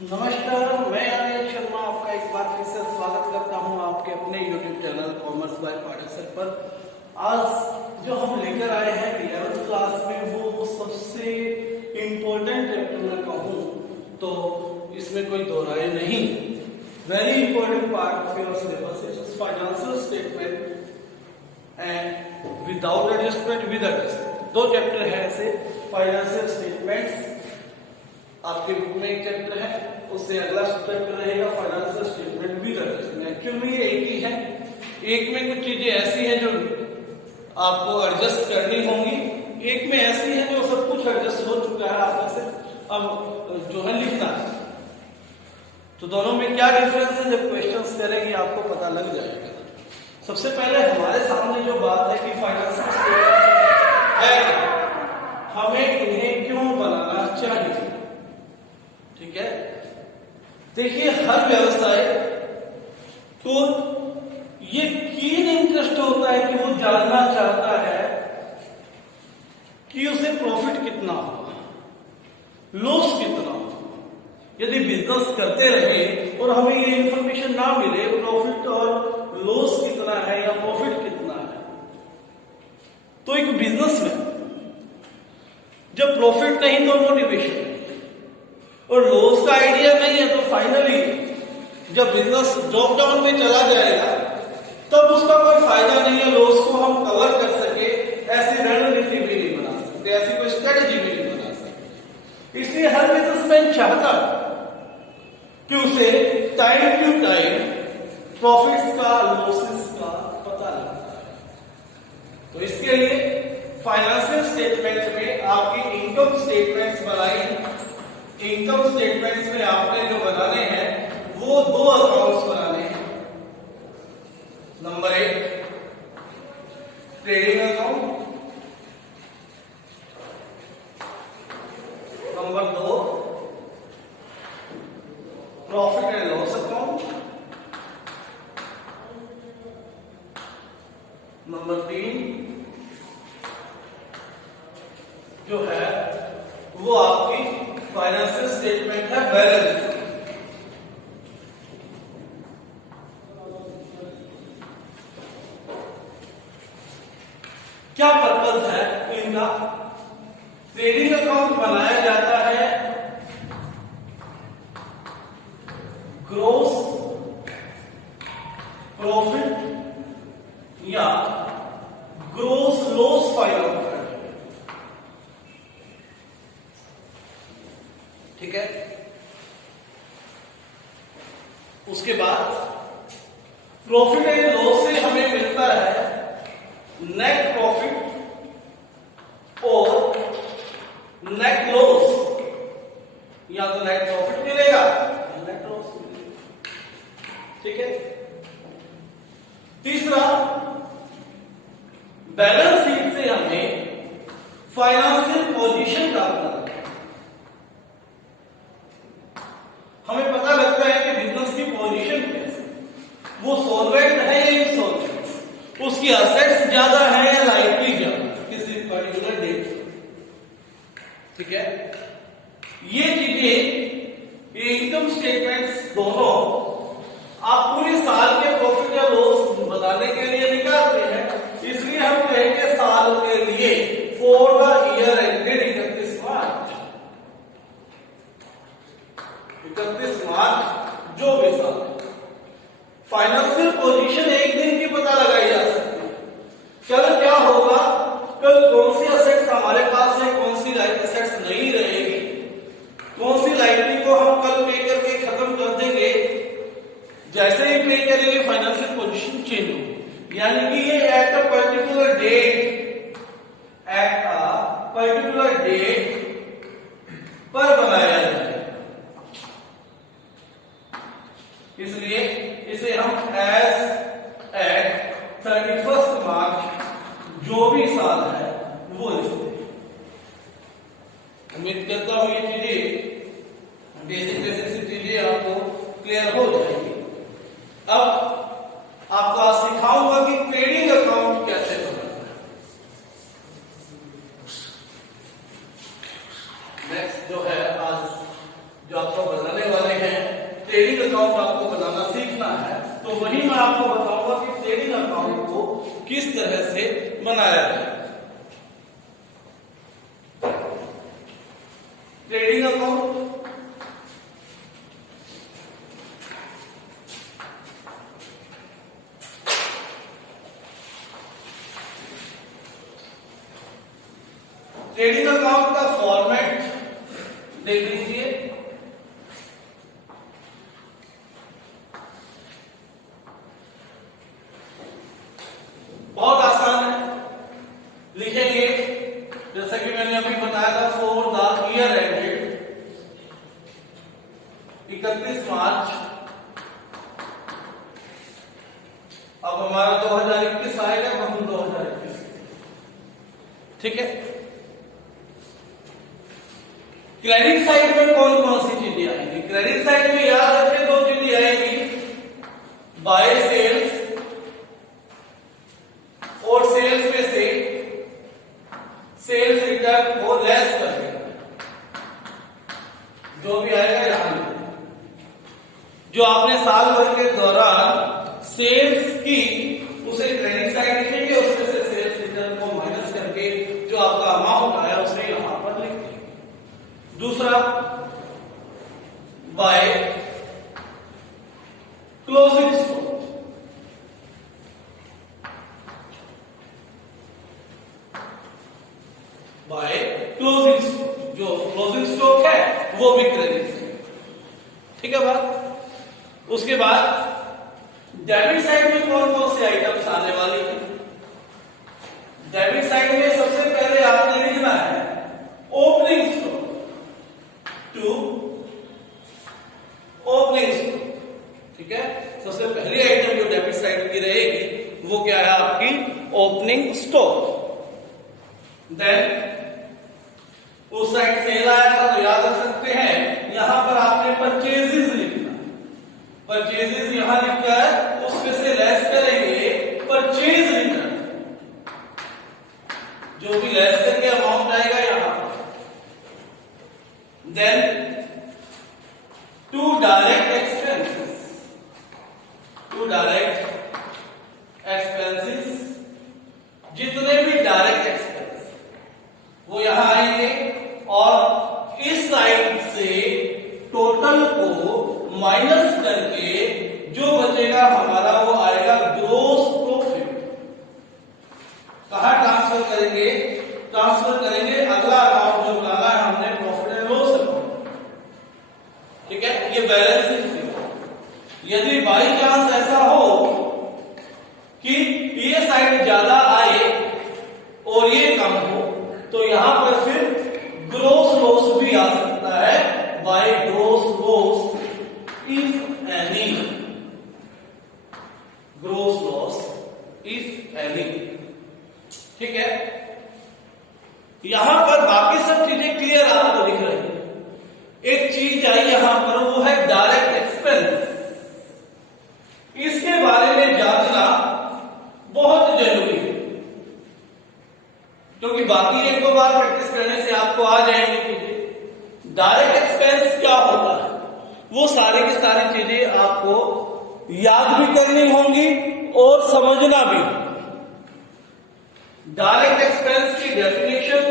नमस्कार, मैं अनिल शर्मा आपका एक बार फिर से स्वागत करता हूं आपके अपने YouTube चैनल कॉमर्स बाय पाठक पर। आज जो हम लेकर आए हैं 11th क्लास में वो सबसे इम्पोर्टेंट चैप्टर मैं कहूं तो इसमें कोई दो राय नहीं, very important part of your syllabus is financial statement and without adjustment with adjustment. दो चैप्टर है ऐसे, फाइनेंशियल स्टेटमेंट्स आपके बुक में एक चैप्टर है, उससे अगला चैप्टर रहेगा financial statement with adjustment. Actually में ये एक ही है, एक में कुछ चीजें ऐसी हैं जो आपको एडजस्ट करनी होंगी, एक में ऐसी है जो सब कुछ एडजस्ट हो चुका है, आपको सिर्फ अब जो है लिखना है। तो दोनों में क्या डिफरेंस है, जब क्वेश्चंस करेंगे आपको पता लग जाएगा। सबसे पहले हमारे सामने जो बात है कि फाइनेंशियल स्टेटमेंट है, हमें इन्हें क्यों बनाना चाहिए। ठीक है, देखिए हर व्यवसाय को ये कीन इंटरेस्ट होता है कि वो जानना चाहता है कि उसे प्रॉफिट कितना होगा, लॉस कितना होगा। यदि बिजनेस करते रहे और हमें ये इंफॉर्मेशन ना मिले प्रॉफिट और लॉस कितना है या प्रॉफिट कितना है, तो एक बिजनेस में जब प्रॉफिट नहीं तो मोटिवेशन और लॉस का आइडिया नहीं है, तो फाइनली जब बिजनेस ड्रॉप डाउन में चला जाएगा तब उसका कोई फायदा नहीं है। लॉस को हम कवर कर सके ऐसी रणनीति भी नहीं बना सकते, ऐसी कोई स्ट्रेटजी भी नहीं बना सकते। इसलिए हर बिजनेसमैन चाहता कि उसे टाइम टू टाइम प्रॉफिट्स का लॉसेस का पता लगता है। तो इसके लिए फाइनेंशियल स्टेटमेंट्स में आपकी इनकम स्टेटमेंट्स बनाई। इनकम स्टेटमेंट्स में आपने जो बनाने हैं वो दो अकाउंट्स बनाने हैं। Number 1 trading account, number 2 profit and loss account, number 3 जो है वो आपकी फाइनेंशियल स्टेटमेंट है बैलेंस। क्या पर्पस है इनका। ट्रेडिंग अकाउंट बनाया जाता है ग्रॉस प्रॉफिट या ग्रॉस लॉस फाइल आउट करने। ठीक है, उसके बाद प्रॉफिट एंड लॉस से हमें मिलता है नेट प्रॉफिट और नेट लॉस, या तो नेट प्रॉफिट मिलेगा या नेट लॉस मिलेगा। ठीक है, तीसरा बैलेंस शीट से हमें फाइनेंशियल पोजीशन प्राप्त करना। हमें पता लगता है कि बिजनेस की पोजीशन कैसे, वो सॉल्वेंट है या इनसॉल्वेंट, उसकी असेट्स ज्यादा है या लाइटली ज्यादा किसी पर्टिकुलर डेट। ठीक है, ये चीजें ये इनकम स्टेटमेंट्स दोनों आप पूरे साल के प्रॉफिट या लॉस बताने के लिए निकालते हैं। इसलिए हम कहेंगे साल के लिए फॉर द ईयर एंडेड 31 मार्च, 31 मार्च जो भी साल। फाइनेंशियल पोजीशन एक दिन की पता लगाई जा सकती है। कल क्या होगा, कल कौन सी असेट्स हमारे पास है, कौन सी असेट्स नहीं रहेगी, कौन सी लाइबिलिटी को हम कल पे करके खत्म कर देंगे। जैसे ही पे करेंगे फाइनेंशियल पोजीशन चेंज होगी, यानी कि ये at a particular date, at a particular date पर बनाया जाएगा। इसलिए इसे हम एज एट 31 मार्च जो भी साल है वो लिखते हैं। उम्मीद करता हूं ये चीजें बेसिक चीजें आपको क्लियर हो जाएगी। अब आपको आज सिखाऊंगा कि ट्रेडिंग अकाउंट कैसे बनाना है। नेक्स्ट जो है आज जो आपको बताने वाले अकाउंट आपको बनाना सीखना है, तो वही मैं आपको बताऊंगा कि ट्रेडिंग अकाउंट को किस तरह से बनाया जाए। ट्रेडिंग अकाउंट ट्रेडिंग अकाउंट का फॉर्मेट देख लीजिए। बहुत आसान है, लिखेंगे जैसा कि मैंने अभी बताया था, फॉर द ईयर एंडेड 31 मार्च। अब हमारा 2021 आएगा, हम 2021, ठीक है। क्रेडिट साइड में कौन कौन सी चीजें आएंगी? क्रेडिट साइड में याद रखिए 2 चीजें आएंगी, बाय सेल्स, और सेल्स में से सेल्स रिटर्न को लेस कर देना, जो भी आएगा यहां जो आपने साल भर के दौरान सेल्स की उसे क्रेडिट साइड लिखेंगे, उसमें से सेल्स रिटर्न को माइनस करके जो आपका अमाउंट आया उसे यहां पर लिख देंगे। दूसरा, by closing stock, by closing stock, जो क्लोजिंग स्टॉक है वो भी क्रेडिट है, ठीक है बात। उसके बाद डेबिट साइड में कौन कौन से आइटम्स आने वाली है? डेबिट साइड में सबसे पहले आपने लिखना है opening stock, to opening stock, ठीक है। सबसे पहली आइटम जो डेबिट साइड की रहेगी वो क्या है? आपकी ओपनिंग स्टॉक। देन उस साइड सेल आया था तो याद रख सकते हैं, यहां पर आपने परचेजेस लिखना, परचेजेस यहां लिखकर उसमें से लेस करेंगे परचेज रिटर्न, जो भी लेस करके अमाउंट आएगा यहां पर। Then to direct expenses, to direct expenses, जितने भी डायरेक्ट एक्सपेंस वो यहां आएंगे, और इस साइड से टोटल को माइनस करके जो बचेगा हमारा वो आएगा ग्रोस प्रॉफिट। कहां ट्रांसफर करेंगे? ट्रांसफर करेंगे अगला अकाउंट जो बनाना है हमने, प्रॉफिट एंड लॉस अकाउंट, ठीक है। ये बैलेंस शीट। यदि बाई चांस ऐसा हो कि ये साइड ज्यादा आए और ये कम हो, तो यहां पर फिर ग्रोस लॉस भी आ सकता है, by gross loss if any, gross loss if any, ठीक है। यहां पर बाकी सब चीजें क्लियर आपको दिख रही है। एक चीज आई यहां पर, वो है डायरेक्ट एक्सपेंस। इसके बारे में जानना बहुत जरूरी है, क्योंकि बाकी एक दो बार प्रैक्टिस करने से आपको आ जाएंगे चीजें। डायरेक्ट एक्सपेंस क्या होता है, वो सारे की सारी चीजें आपको याद भी करनी होंगी और समझना भी। डायरेक्ट एक्सपेंस की डेफिनेशन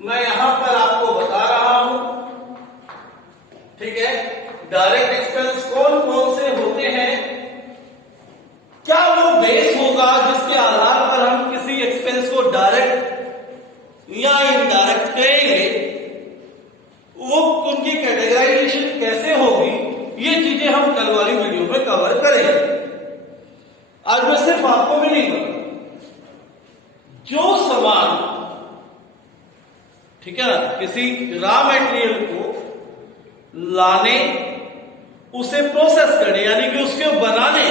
मैं यहां पर आपको बता रहा हूं, ठीक है। डायरेक्ट एक्सपेंस कौन कौन से होते हैं? क्या वो बेस होगा जिसके आधार पर हम किसी एक्सपेंस को डायरेक्ट या इनडायरेक्ट कहेंगे? वो उनकी कैटेगराइजेशन कैसे होगी? ये चीजें हम कल वाली वीडियो में कवर करेंगे। आज मैं सिर्फ आपको भी नहीं बताऊंगा, जो सामान, ठीक है ना, किसी रॉ मटेरियल को लाने, उसे प्रोसेस करने, यानी कि उसके बनाने